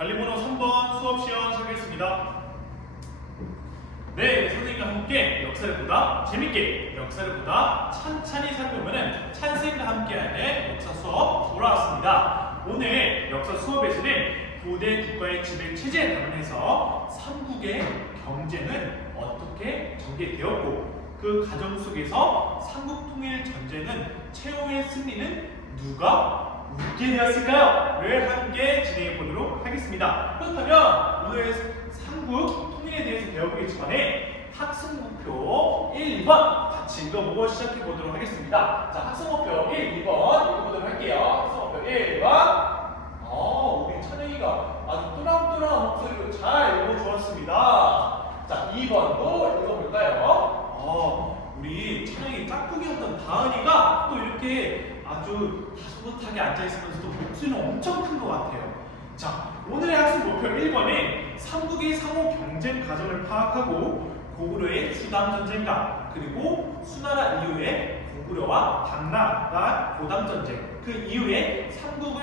관리번호 3번 수업 시험 시작하겠습니다. 네, 선생님과 함께 역사를 보다 재밌게, 역사를 보다 찬찬히 살펴보는 찬생과 함께하는 역사 수업 돌아왔습니다. 오늘 역사 수업에서는 고대 국가의 지배 체제에 관련해서 삼국의 경쟁은 어떻게 전개되었고 그 과정 속에서 삼국 통일 전쟁은 최후의 승리는 누가 웃게 되었을까요?를 함께 진행해 보도록 하겠습니다. 그렇다면 오늘 삼국 통일에 대해서 배워보기 전에 학습 목표 1, 2번 같이 읽어보고 시작해 보도록 하겠습니다. 자, 학습 목표 1, 2번 읽어보도록 할게요. 학습 목표 1, 2번. 우리 찬영이가 아주 또랑또랑한 목소리로 잘 읽어주었습니다. 자, 2번도 읽어볼까요? 우리 찬영이 짝꿍이었던 다은이가 또 이렇게 아주 다소곳하게 앉아있으면서도 목소리는 엄청 큰 것 같아요. 자, 오늘의 학습 목표 1번에 삼국의 상호 경쟁 과정을 파악하고 고구려의 수당 전쟁과 그리고 수나라 이후에 고구려와 당나라 고당 전쟁 그 이후에 삼국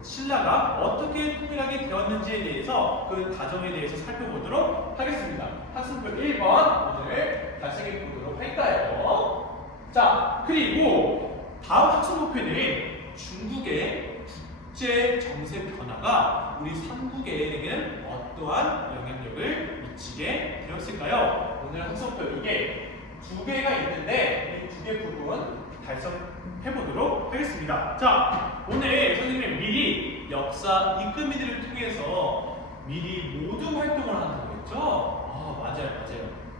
신라가 어떻게 통일하게 되었는지에 대해서 그 과정에 대해서 살펴보도록 하겠습니다. 학습표 1번 오늘 달성해 보도록 할까요? 자, 그리고 다음 학습 목표는 중국의 국제 정세 변화가 우리 삼국에게는 어떠한 영향력을 미치게 되었을까요? 오늘 학습 목표 이게 두 개가 있는데 이 두 개 부분 달성해 보도록 하겠습니다. 자, 오늘 선생님은 미리 역사 이끄미들을 통해서 미리 모둠 활동을 한다고 했죠? 맞아요.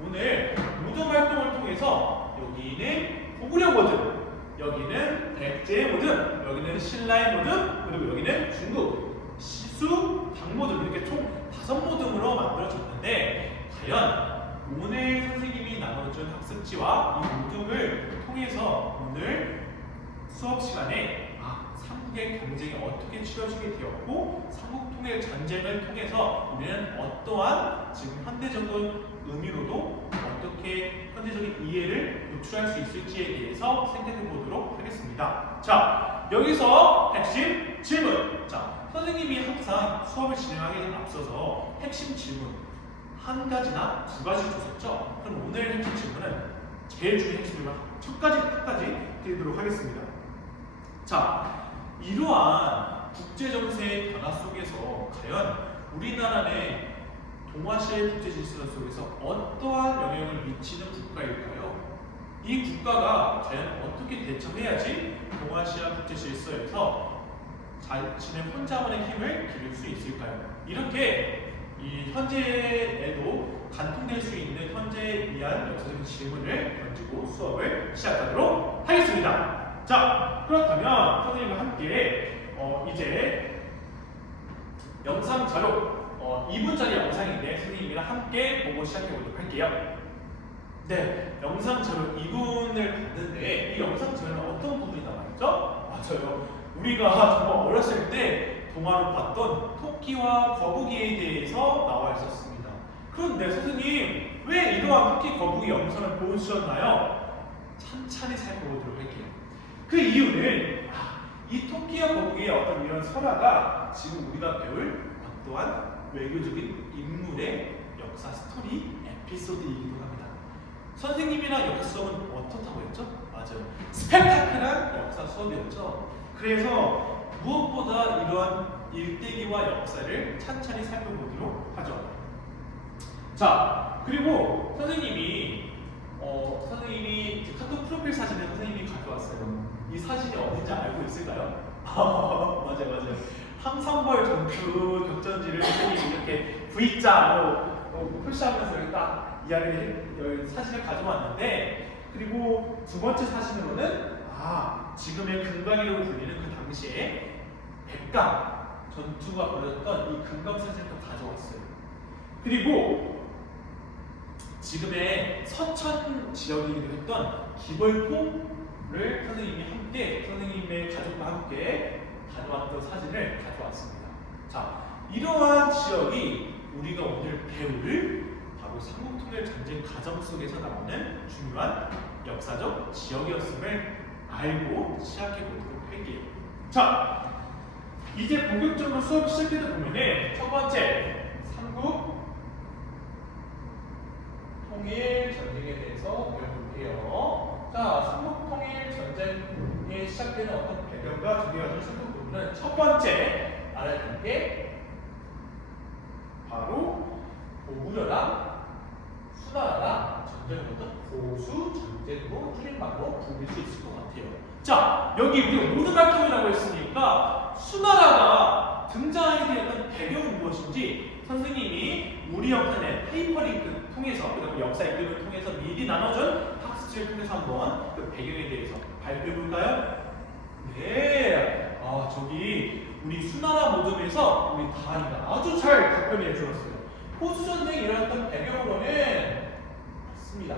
오늘 모둠 활동을 통해서 여기는 고구려 모둠, 여기는 백제의 모둠, 여기는 신라의 모둠, 그리고 여기는 중국 시수 당모둠 이렇게 총 5모둠으로 만들어졌는데 과연 오늘 선생님이 나눠준 학습지와 이 모둠을 통해서 오늘 수업 시간에 삼국의 경쟁이 어떻게 치러지게 되었고 삼국 통일 전쟁을 통해서 우리는 어떠한 지금 현대적인 의미로도 어떻게 현대적인 이해를 도출할 수 있을지에 대해서 생각해 보도록 하겠습니다. 자, 여기서 핵심 질문. 자, 선생님이 항상 수업을 진행하기 앞서서 핵심 질문 한 가지나 두 가지 줬었죠? 그럼 오늘 핵심 질문은 제일 중요한 핵심을 첫 가지 드리도록 하겠습니다. 자, 이러한 국제정세의 변화 속에서 과연 우리나라는 동아시아의 국제 질서 속에서 어떠한 영향을 미치는 국가일까요? 이 국가가 과연 어떻게 대처해야지 동아시아 국제 질서에서 자신의 혼자만의 힘을 기를 수 있을까요? 이렇게 이 현재에도 간통될 수 있는 현재에 대한 역사적인 질문을 던지고 수업을 시작하도록 하겠습니다. 자, 그렇다면 선생님과 함께 이제 영상 자료 2분짜리 영상인데 선생님이랑 함께 보고 시작해 보도록 할게요. 네, 영상 자료 2분을 봤는데 이 영상 자료는 어떤 부분이 나와있죠? 맞아요. 우리가 정말 어렸을 때 동화로 봤던 토끼와 거북이에 대해서 나와 있었습니다. 그런데 선생님 왜 이러한 토끼 거북이 영상을 보여주셨나요? 찬찬히 살펴보도록 할게요. 그 이유는 이 토끼와 거북이의 어떤 이런 설화가 지금 우리가 배울 어떠한 외교적인 인물의 역사 스토리 에피소드이기도 합니다. 선생님이랑 역사 수업은 어떻다고 했죠? 맞아요. 스펙타클한 역사 수업이었죠. 그래서 무엇보다 이러한 일대기와 역사를 찬찬히 살펴보도록 하죠. 자, 그리고 선생님이 카톡 프로필 사진을 선생님이 가져왔어요. 이 사진이 어딘지 알고 있을까요? 맞아요. 함성벌 전투 격전지를 선생님이 이렇게 V자로 표시하면서 이렇게 딱 이야기를 사진을 가져왔는데 그리고 두 번째 사진으로는 지금의 금강이라고 불리는 그 당시에 백강 전투가 벌어졌던 이 금강 사진을 또 가져왔어요. 그리고 지금의 서천 지역이기도 했던 기벌포를 선생님의 가족과 함께 다녀왔던 사진을 가져왔습니다. 자, 이러한 지역이 우리가 오늘 배울 바로 삼국통일 전쟁 과정 속에서 나오는 중요한 역사적 지역이었음을 알고 시작해 보도록 할게요. 자, 이제 본격적으로 수업 시작하다 보면은 첫 번째 삼국 통일 전쟁에 대해서 배워볼게요. 자, 삼국 통일 전쟁에 시작되는 어떤 배경과 중요한 생각 부분은 첫 번째 알아야 될 게 바로 고구려랑 수나라랑 전쟁을 어떤 고수 전쟁으로 줄임말로 부를 수 있을 것 같아요. 자, 여기 우리가 모든 활동이라고 했으니까 수나라가 등장하게 되었던 배경은 무엇인지 선생님이 우리 역할의 페이퍼링크 통해서 그리고 역사 읽기를 통해서 미리 나눠준 학습지를 통해서 한번 그 배경에 대해서 발표해 볼까요? 네, 저기 우리 수나라 모둠에서 우리 다한이가 아주 잘 답변해 주었어요. 호수 전쟁이 일어났던 배경으로는 맞습니다.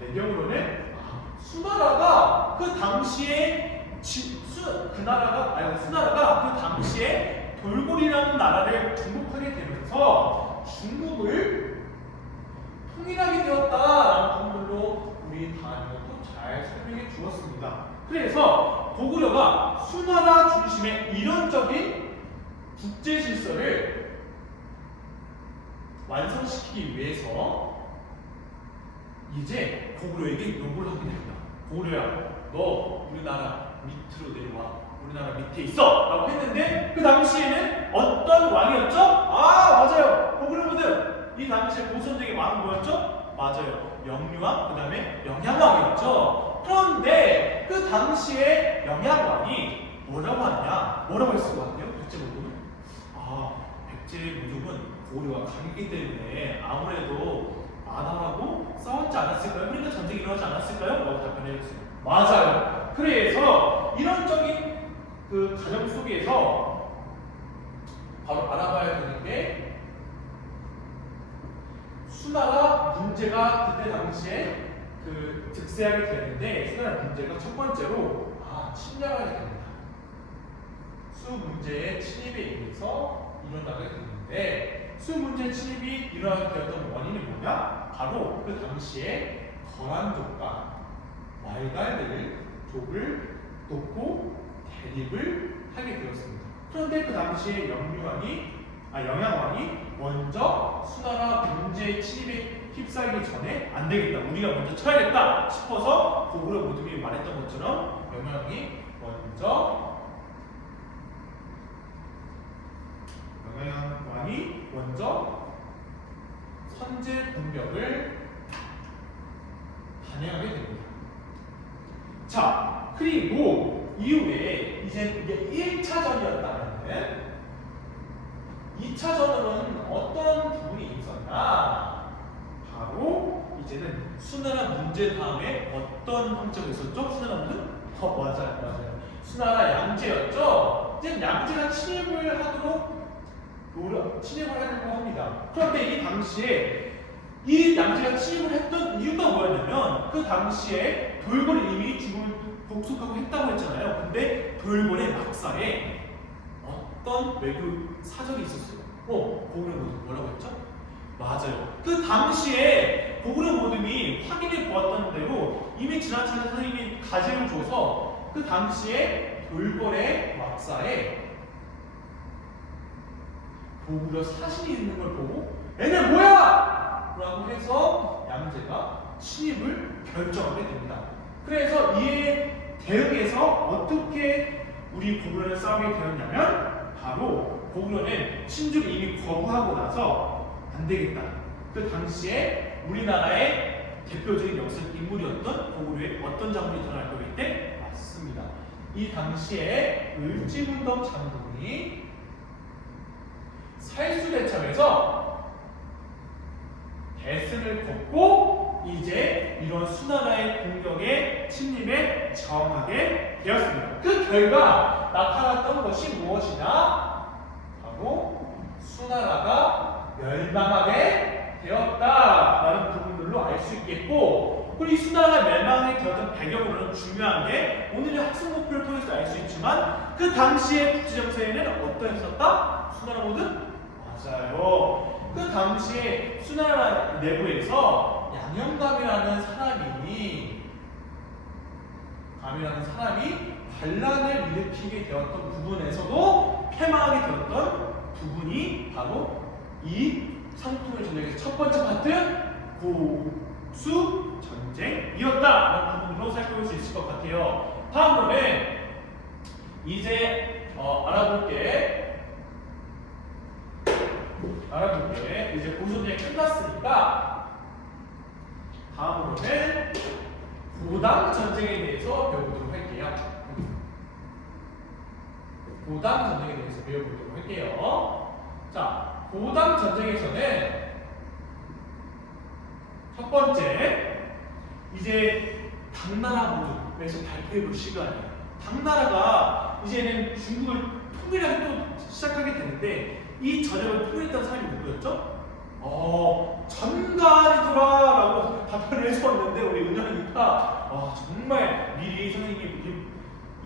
배경으로는 수나라가 그 당시에 수나라가 그 당시에 돌고리라는 나라를 정복하게 되면서 중국을 통일하게 되었다라는 부분으로 우리 다한이가 또 잘 설명해 주었습니다. 그래서 고구려가 수나라 중심의 이론적인 국제 질서를 완성시키기 위해서 이제 고구려에게 요구를 하게 됩니다. 고구려야, 너 우리나라 밑으로 내려와. 우리나라 밑에 있어! 라고 했는데 그 당시에는 어떤 왕이었죠? 맞아요. 고구려 모든 이 당시에 고수전쟁의 왕은 뭐였죠? 맞아요. 영유왕, 그 다음에 영양왕이었죠. 그런데 그 당시에 영양왕이 뭐라고 하느냐? 뭐라고 했을 것 같아요? 백제모독은? 백제모독은 고구려가 강했기 때문에 아무래도 만화하고 싸웠지 않았을까요? 그러니까 전쟁이 일어나지 않았을까요? 라고 답변해 주세요. 맞아요. 그래서 이런적인 그 과정 속에서 바로 알아봐야 되는 게 수나라 문제가 그때 당시에 그 득세하게 되는데 수나라 문제가 첫 번째로 침략하게 됩니다. 수 문제의 침입에 의해서 일어나게 되는데 수 문제 침입이 일어나게 되었던 원인이 뭐냐? 바로 그 당시에 거란족과 말갈들을 놓고 대립을 하게 되었습니다. 그런데 그 당시에 영양왕이 먼저 수나라 문제 침입에 휩싸이기 전에 안 되겠다. 우리가 먼저 쳐야겠다 싶어서 고구려 모둠이 말했던 것처럼 영양왕이 먼저 선제 공격을 단행하게 됩니다. 자, 그리고 이후에 이제 이게 1차전이었다면 2차전으로는 어떤 부분이 있었나? 바로 이제는 수나라 문제 다음에 어떤 황제가 있었죠? 수나라 문제? 맞아요. 수나라 양제였죠? 이제 양제가 침입을 하려고 합니다. 그런데 이 당시에 이 양제가 침입을 했던 이유가 뭐였냐면 그 당시에 돌고래 이미 죽음을 복속하고 했다고 했잖아요. 근데 돌고래 막사에 어떤 외교 사정이 있었어요. 고구려 모둠 뭐라고 했죠? 맞아요. 그 당시에 고구려 모둠이 확인해 보았던 대로 이미 지나치는 선생님이 가지를 줘서 그 당시에 돌고래 막사에 고구려 사신이 있는 걸 보고 얘네 뭐야! 라고 해서 양제가 침입을 결정하게 됩니다. 그래서 이에 대응해서 어떻게 우리 고구려를 싸우게 되었냐면 바로 고구려는 침주를 이미 거부하고 나서 안 되겠다. 그 당시에 우리나라의 대표적인 역사적 인물이었던 고구려의 어떤 장군이 드러날 거기 때 맞습니다. 이 당시에 을지문덕 장군이 살수대첩에서 대승을 걷고 이제 이런 수나라의 공격에 침입에 저항하게 되었습니다. 그 결과 나타났던 것이 무엇이냐? 바로 수나라가 멸망하게 되었다라는 부분들로 알 수 있겠고, 그리고 이 수나라가 멸망하게 되었던 배경으로는 중요한 게 오늘의 학습 목표를 통해서 알 수 있지만 그 당시의 국제 정세에는 어떠했었다? 수나라 모든? 맞아요. 그 당시에 수나라 내부에서 양영감이라는 사람이 반란을 일으키게 되었던 부분에서도 패망하게 되었던 부분이 바로 이 상품의 전쟁에서 첫 번째 파트 고수 전쟁이었다라는 부분으로 살펴볼 수 있을 것 같아요. 다음으로는 이제 알아볼게. 이제 고수 전쟁이 끝났으니까 다음으로는 고담 전쟁에 대해서 배워보도록 할게요. 고담 전쟁에 대해서 배워보도록 할게요. 자, 고담 전쟁에서는 첫 번째, 이제 당나라 모두에서 발표해볼 시간이에요. 당나라가 이제는 중국을 통일하기 또 시작하게 되는데 이 전역을 통일했던 사람이 누구였죠? 전간이더라라고 답변을 해주었는데 우리 은영이가 정말 미리 선생님이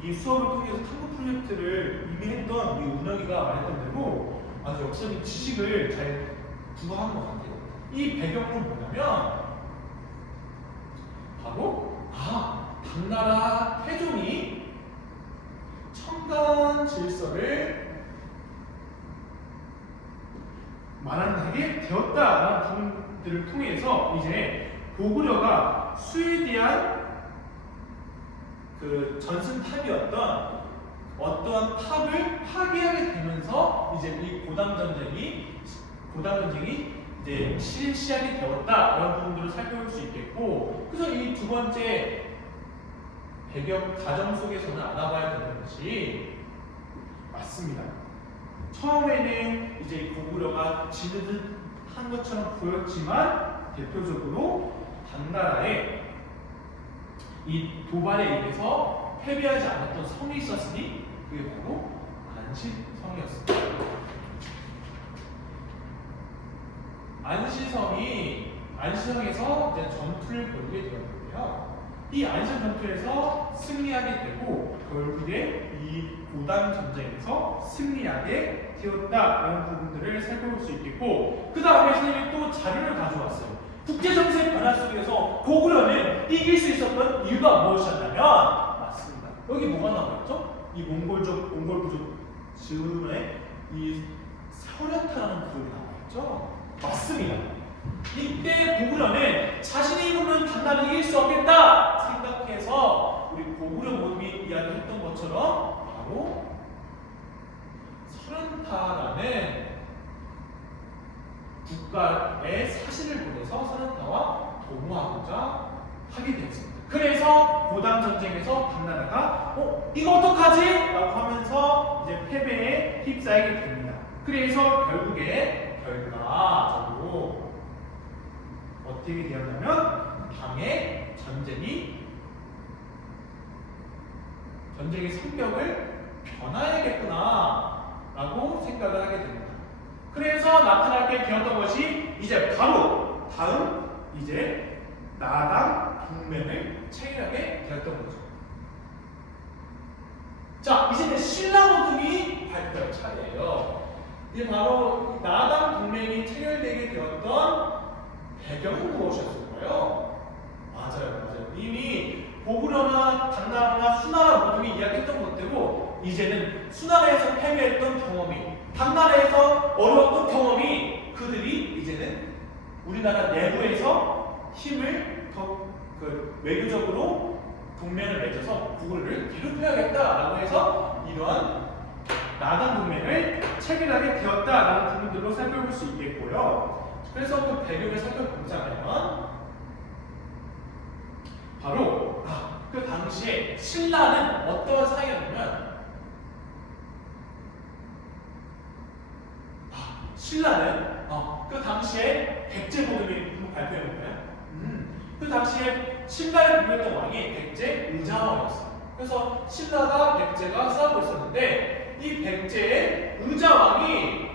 이 수업을 통해서 탐구 프로젝트를 이미 했던 우리 은영이가 말했던 대로 아주 역사적인 지식을 잘 구사한 것 같아요. 이 배경은 뭐냐면 바로 당나라 태종이 청간 질서를 만연하게 되었다라는 부분들을 통해서 이제 고구려가 수에 대한 그 전승탑이었던 어떠한 탑을 파괴하게 되면서 이제 이 고담 전쟁이 이제 실시하게 되었다라는 부분들을 살펴볼 수 있겠고, 그래서 이 두 번째 배경 과정 속에서는 알아봐야 되는 것이 맞습니다. 처음에는 이제 고구려가 지는 한 것처럼 보였지만 대표적으로 당나라의 이 도발에 의해서 패배하지 않았던 성이 있었으니 그게 바로 안시성이었습니다. 안시성에서 이제 전투를 벌이게 되었는데요. 이 안시성 전투에서 승리하게 되고 결국에 이 고담 전쟁에서 승리하게 되었다라는 부분들을 살펴볼 수 있겠고, 그 다음에 선생님이 또 자료를 가져왔어요. 국제정세의 변화 속에서 고구려는 이길 수 있었던 이유가 무엇이었냐면 맞습니다. 여기 뭐가 나와있죠? 이 몽골 부족 즈음에 이 서련타라는 부족이 나와있죠? 맞습니다. 이때 고구려는 자신이 입으면 당나라를 이길 수 없겠다 생각해서 우리 고구려 모임이 이야기했던 것처럼 바로 서련타라는 국가의 사신을 보내서 서련타와 동호하고자 하게 되었습니다. 그래서 고담 전쟁에서 당나라가 이거 어떡하지? 라고 하면서 이제 패배에 휩싸이게 됩니다. 그래서 결국에 결과적으로 어떻게 되었냐면 당의 전쟁의 성격을 변화해야겠구나 라고 생각을 하게 됩니다. 그래서 나타나게 되었던 것이 이제 바로 다음 이제 나당 동맹을 체결하게 되었던 거죠. 자, 이제 신라 모둠이 발표할 차례예요. 이제 바로 나당 동맹이 체결되게 되었던 배경은 무엇이었을까요? 맞아요. 이미 고구려나 당나라나 수나라 모둠이 이야기했던 것대로 이제는 수나라에서 패배했던 경험이, 당나라에서 어려웠던 경험이 그들이 이제는 우리나라 내부에서 힘을 더 외교적으로 동맹을 맺어서 고구려를 괴롭혀야겠다라고 해서 이러한 나당 동맹을 체결하게 되었다라는 부분들로 살펴볼 수 있겠고요. 그래서 그 배경을 살펴보자면 바로 그 당시에 신라는 어떤 사이였냐면 신라는 그 당시에 백제모금이 발표해볼까요? 그 당시에 신라를 부렸던 왕이 백제 의자왕이었어요. 그래서 신라가 백제가 싸우고 있었는데 이 백제의 의자왕이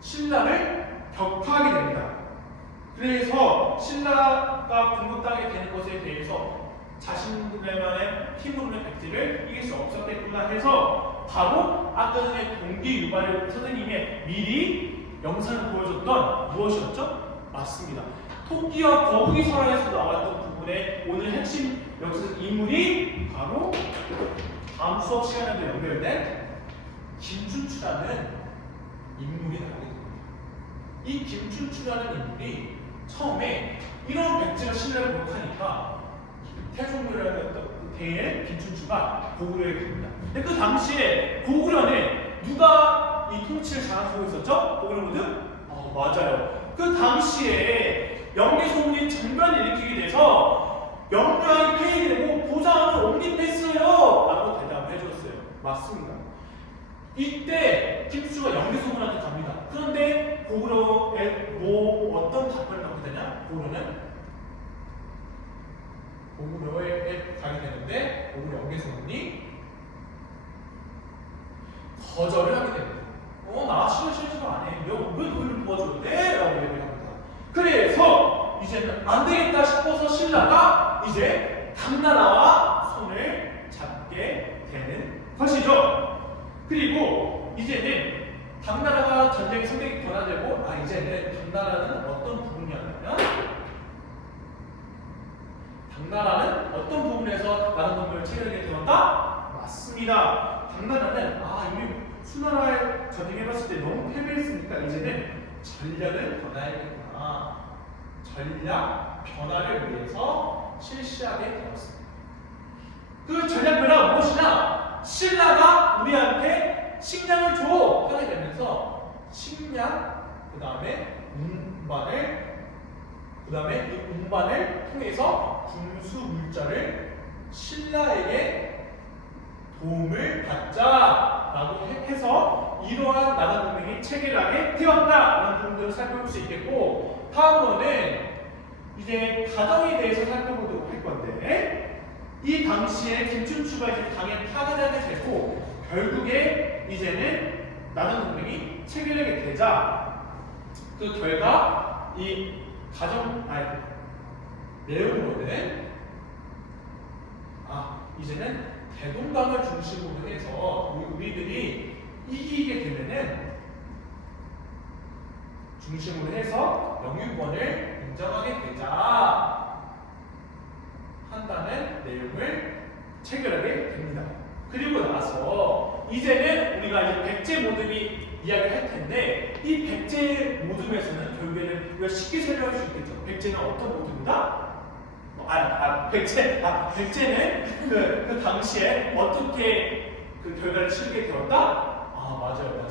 신라를 격파하게 됩니다. 그래서 신라가 공격당하게 되는 것에 대해서 자신들만의 힘으로는 백제를 이길 수 없었겠구나 해서 바로 아까 전에 동기 유발을 선생님의 미리 영상을 보여줬던 무엇이었죠? 맞습니다. 토끼와 거북이 설화에서 나왔던 부분에 오늘 핵심 여기서 인물이 바로 다음 수업 시간에도 연결된 김춘추라는 인물이 나오게 됩니다. 이 김춘추라는 인물이 처음에 이런 백제가 신라를 공격하니까 태종이라는 대에 김춘추가 고구려에 갑니다. 근데 그 당시에 고구려는 누가 이 통치를 장악하고 있었죠? 고구려 모두? 맞아요. 그 당시에 영미 소문이 전면을 일으키게 돼서 영유아이 폐위되고 보상을 옹립했어요 라고 대답을 해줬어요. 맞습니다. 이때 김춘추가 영미 소문한테 갑니다. 그런데 고구려에 어떤 답변을 하게 되냐? 고구려에 가게 되는데 고구려 영미 소문이 거절을 하게 됩니다. 나 싫어 안 해. 왜 너희를 도와줘야 돼? 라고 얘기를 합니다. 그래서 이제는 안 되겠다 싶어서 신라가 이제 당나라와 손을 잡게 되는 것이죠. 그리고 이제는 당나라가 전쟁 성격이 변화되고 이제는 당나라는 어떤 부분이었냐면 당나라는 어떤 부분에서 나라 동맹을 체결하게 되었다? 맞습니다. 당나라는 이미 수나라에 전쟁해봤을 때 너무 패배했으니까 이제는 전략을 변화해야겠구나. 전략 변화를 위해서 실시하게 되었습니다. 그 전략 변화가 무엇이냐? 신라가 우리한테 식량을 줘! 하게 되면서 식량, 그 다음에 이 운반을 통해서 군수 물자를 신라에게 도움을 받자라고 해서 이러한 나라 동맹이 체결하게 되었다라는 부분들을 살펴볼 수 있겠고, 다음으로는 이제 가정에 대해서 살펴보도록 할 건데, 이 당시에 김춘추가 이제 당에 파견하게 되고 결국에 이제는 나라 동맹이 체결하게 되자 그 결과 이 내용으로는 이제는 대동강을 중심으로 해서 우리들이 이기게 되면은 중심으로 해서 영유권을 인정하게 되자 한다는 내용을 체결하게 됩니다. 그리고 나서 이제는 우리가 이제 백제 모듬이 이야기를 할 텐데, 이 백제 모듬에서는 결국에는 우리가 쉽게 설명할 수 있겠죠. 백제는 어떤 모듬이다? 백제는 그 당시에 어떻게 그 결과를 치르게 되었다? 맞아요.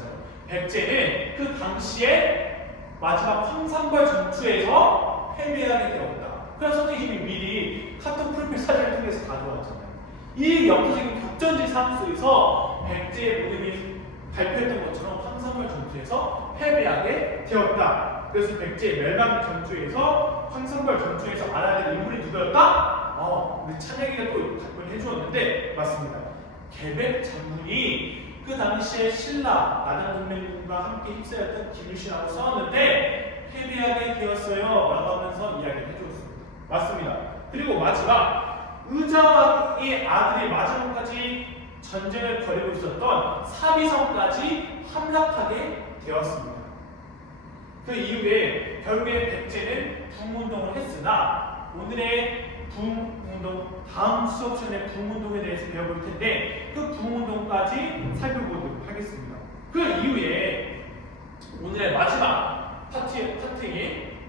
백제는 그 당시에 마지막 황산벌 전투에서 패배하게 되었다. 그래서 선생님이 미리 카톡 프로필 사진을 통해서 가져왔잖아요. 이 역사적인 격전지 상황 속에서 백제의 모습이 발표했던 것처럼 황산벌 전투에서 패배하게 되었다. 그래서 백제의 멸망 전투에서 황산벌 전투에서 알아야 될 인물이 누구였다? 우리 찬혁이가 또 답변을 해주었는데 맞습니다. 계백 장군이 그 당시에 신라 나라동맹군과 함께 휩싸였던 김유신하고 싸웠는데 패배하게 되었어요 라고 하면서 이야기를 해주었습니다. 맞습니다. 그리고 마지막 의자왕의 아들이 마지막까지 전쟁을 벌이고 있었던 사비성까지 함락하게 되었습니다. 그 이후에 결국에 백제는 부흥운동을 했으나 오늘의 부흥운동, 다음 수업 시간에 부흥운동에 대해서 배워볼 텐데 그 부흥운동까지 살펴보도록 하겠습니다. 그 이후에 오늘의 마지막 파트인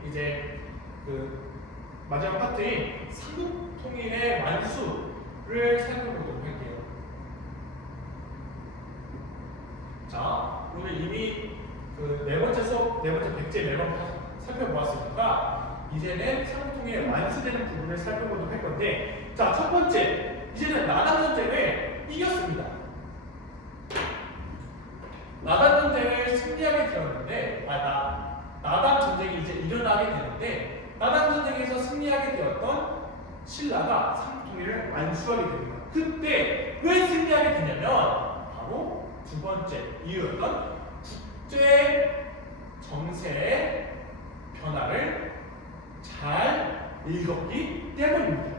이제 그 마지막 파트인 삼국통일의 완수를 살펴보도록 할게요. 자, 오늘 이미 그 네 번째 백제 멸망 살펴보았으니까 이제는 삼국통일의 완수되는 부분을 살펴보도록 할 건데, 자, 첫 번째, 이제는 나당 전쟁을 이겼습니다. 나당 전쟁을 승리하게 되었는데, 나당 전쟁이 이제 일어나게 되는데, 나당 전쟁에서 승리하게 되었던 신라가 삼국통일을 완수하게 됩니다. 그때 왜 승리하게 되냐면 바로 두 번째 이유였던 국제 정세의 변화를 잘 읽었기 때문입니다.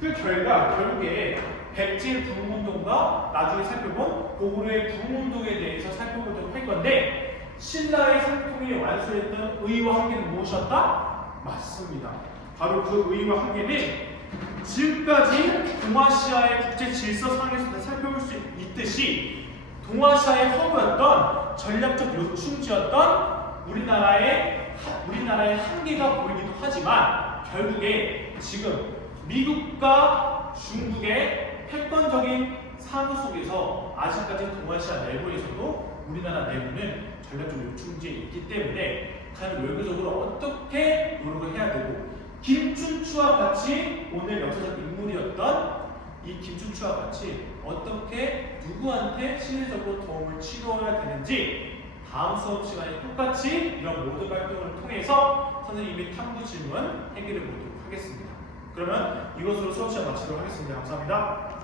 그 결과 결국에 백제 부흥운동과 나중에 살펴본 고구려의 부흥운동에 대해서 살펴보도록 할 건데, 신라의 삼국통일이 완수했던 의의와 한계는 무엇이었다? 맞습니다. 바로 그 의의와 한계는 지금까지 동아시아의 국제 질서 상에서 살펴볼 수 있듯이 동아시아의 허브였던 전략적 요충지였던 우리나라의 한계가 보이기도 하지만 결국에 지금 미국과 중국의 패권적인 상호 속에서 아직까지 동아시아 내부에서도 우리나라 내부는 전략적 요충지에 있기 때문에 과연 외교적으로 어떻게 노력을 해야 되고 김춘추와 같이 오늘 역사적 인물이었던 이 김춘추와 같이 어떻게 누구한테 실질적으로 도움을 치러야 되는지 다음 수업 시간에 똑같이 이런 모든 활동을 통해서 선생님이 탐구 질문 해결해 보도록 하겠습니다. 그러면 이것으로 수업 시간 마치도록 하겠습니다. 감사합니다.